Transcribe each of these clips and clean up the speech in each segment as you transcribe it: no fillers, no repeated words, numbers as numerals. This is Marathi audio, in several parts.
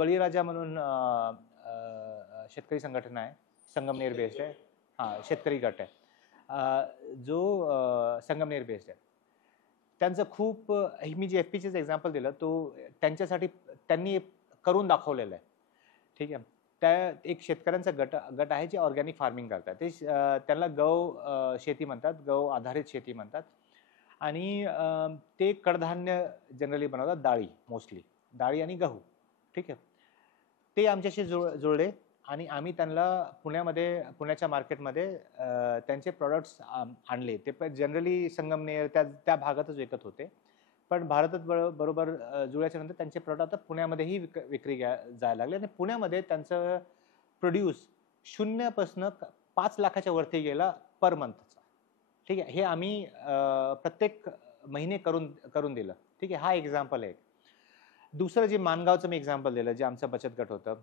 बळीराजा म्हणून शेतकरी संघटना आहे, संगमनेर बेस्ड आहे. हां, शेतकरी गट आहे जो संगमनेर बेस्ड आहे. त्यांचं खूप मी जे FPCचं एक्झाम्पल दिलं तो त्यांच्यासाठी त्यांनी करून दाखवलेलं आहे. ठीक आहे. त्या एक शेतकऱ्यांचा गट आहे जे ऑर्गॅनिक फार्मिंग करतात. ते त्याला शेती म्हणतात, गौ आधारित शेती म्हणतात. आणि ते कडधान्य जनरली बनवतात, डाळी मोस्टली, डाळी आणि गहू. ठीक आहे. ते आमच्याशी जुळले आणि आम्ही त्यांना पुण्याच्या मार्केटमध्ये त्यांचे प्रॉडक्ट्स आणले. ते जनरली संगमनेर त्या भागातच विकत होते. पण भारतात बरोबर जुळल्याच्या नंतर त्यांचे प्रॉडक्ट आता पुण्यामध्येही विक्री जायला लागले आणि पुण्यामध्ये त्यांचं प्रोड्यूस 0 पासून 5 लाखाच्या वरती गेला पर मंथचा. ठीक आहे. हे आम्ही प्रत्येक महिने करून दिलं. ठीक आहे. हा एक्झाम्पल आहे. दुसरं जे माणगावचं मी एक्झाम्पल दिलं, जे आमचं बचत गट होतं,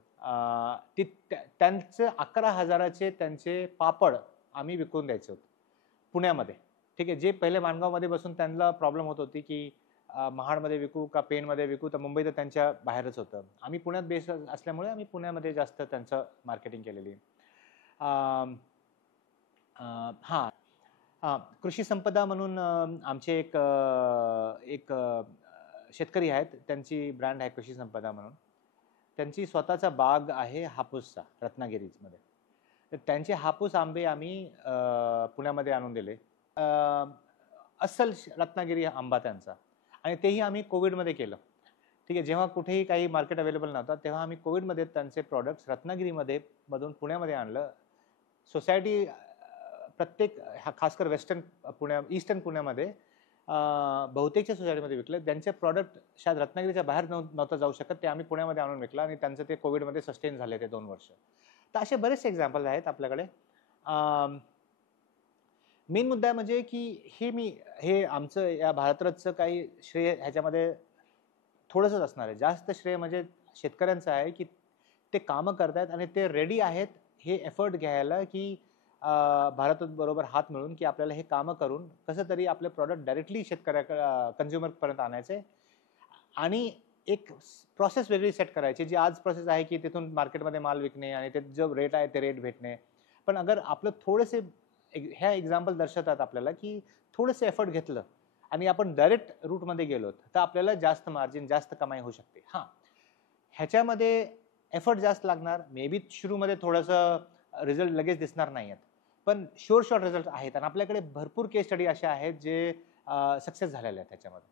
त्यांचं 11,000चे त्यांचे पापड आम्ही विकून द्यायचे होते पुण्यामध्ये. ठीक आहे. जे पहिले माणगावमध्ये बसून त्यांना प्रॉब्लेम होत होती की महाडमध्ये विकू का पेणमध्ये विकू, तर मुंबई तर त्यांच्या बाहेरच होतं. आम्ही पुण्यात बेस असल्यामुळे आम्ही पुण्यामध्ये जास्त त्यांचं मार्केटिंग केलेली. हां, कृषी संपदा म्हणून आमचे एक शेतकरी आहेत, त्यांची ब्रँड आहे कृषी संपदा म्हणून. त्यांची स्वतःचा बाग आहे हापूसचा रत्नागिरीमध्ये. तर त्यांचे हापूस आंबे आम्ही पुण्यामध्ये आणून दिले. अस्सल रत्नागिरी आंबा त्यांचा, आणि तेही आम्ही कोविडमध्ये केलं. ठीक आहे. जेव्हा कुठेही काही मार्केट अवेलेबल नव्हता तेव्हा आम्ही कोविडमध्ये त्यांचे प्रॉडक्ट्स मधून पुण्यामध्ये आणलं. सोसायटी प्रत्येक खासकर ईस्टर्न पुण्यामध्ये बहुतेकच्या सोसायटीमध्ये विकलं. त्यांचे प्रॉडक्ट शायद रत्नागिरीच्या बाहेर नव्हतं जाऊ शकत, ते आम्ही पुण्यामध्ये आणून विकलं आणि त्यांचं ते कोविडमध्ये सस्टेन झाले ते 2 वर्ष. तर असे बरेचसे एक्झाम्पल आहेत आपल्याकडे. मेन मुद्दा म्हणजे की हे आमचं या भारतरथचं काही श्रेय ह्याच्यामध्ये थोडंसंच असणार आहे. जास्त श्रेय म्हणजे शेतकऱ्यांचं आहे की ते कामं करतायत आणि ते रेडी आहेत हे एफर्ट घ्यायला की भारतबरोबर हात मिळून की आपल्याला हे कामं करून कसं तरी आपले प्रॉडक्ट डायरेक्टली कंझ्युमरपर्यंत आणायचे आणि एक प्रोसेस वेगळी सेट करायची. जी आज प्रोसेस आहे की तिथून मार्केटमध्ये माल विकणे आणि ते जो रेट आहे ते रेट भेटणे. पण अगर आपलं थोडेसे ह्या एक्झाम्पल दर्शवतात आपल्याला की थोडंसं एफर्ट घेतलं आणि आपण डायरेक्ट रूटमध्ये गेलो तर आपल्याला जास्त मार्जिन, जास्त कमाई होऊ शकते. हां, ह्याच्यामध्ये एफर्ट जास्त लागणार. मे बी सुरूमध्ये थोडंसं रिझल्ट लगेच दिसणार नाही आहेत, पण शॉर्ट रिझल्ट आहेत आणि आपल्याकडे भरपूर केस स्टडी असे आहेत जे सक्सेस झालेले आहेत त्याच्यामध्ये.